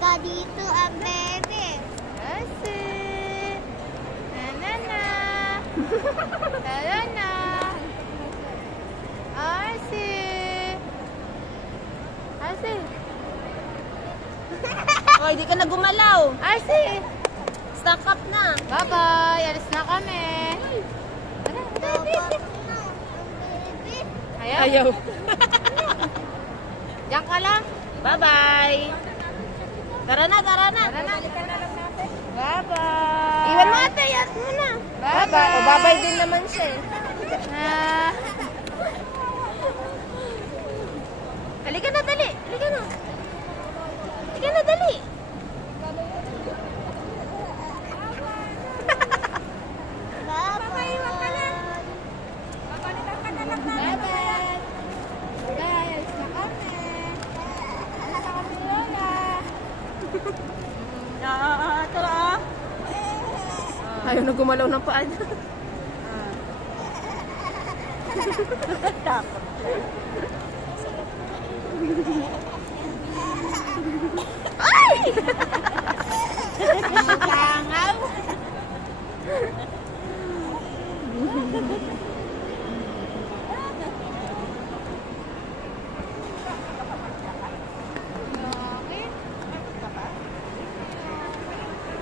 ka dito ang bebe. Asi. Na. Na. Asi. Asi. Oh, hindi ka na gumalaw. Asi. Stock up na. Bye-bye. Alis na kami. Dapat na ang bebe. Ayaw. Diyan ka lang. Bye-bye. Tara na. Tara na. Bye-bye. Iwan mo ate. Yan muna. Bye-bye. O, babay din naman siya eh. Ah. Halika na, dali. Halika na. Halika na, dali. Papaiwan ka lang. Bye-bye. Guys, na kami. Alis na kami, Lola. Tara. Ayaw na gumalaw ng paa niya. Takot.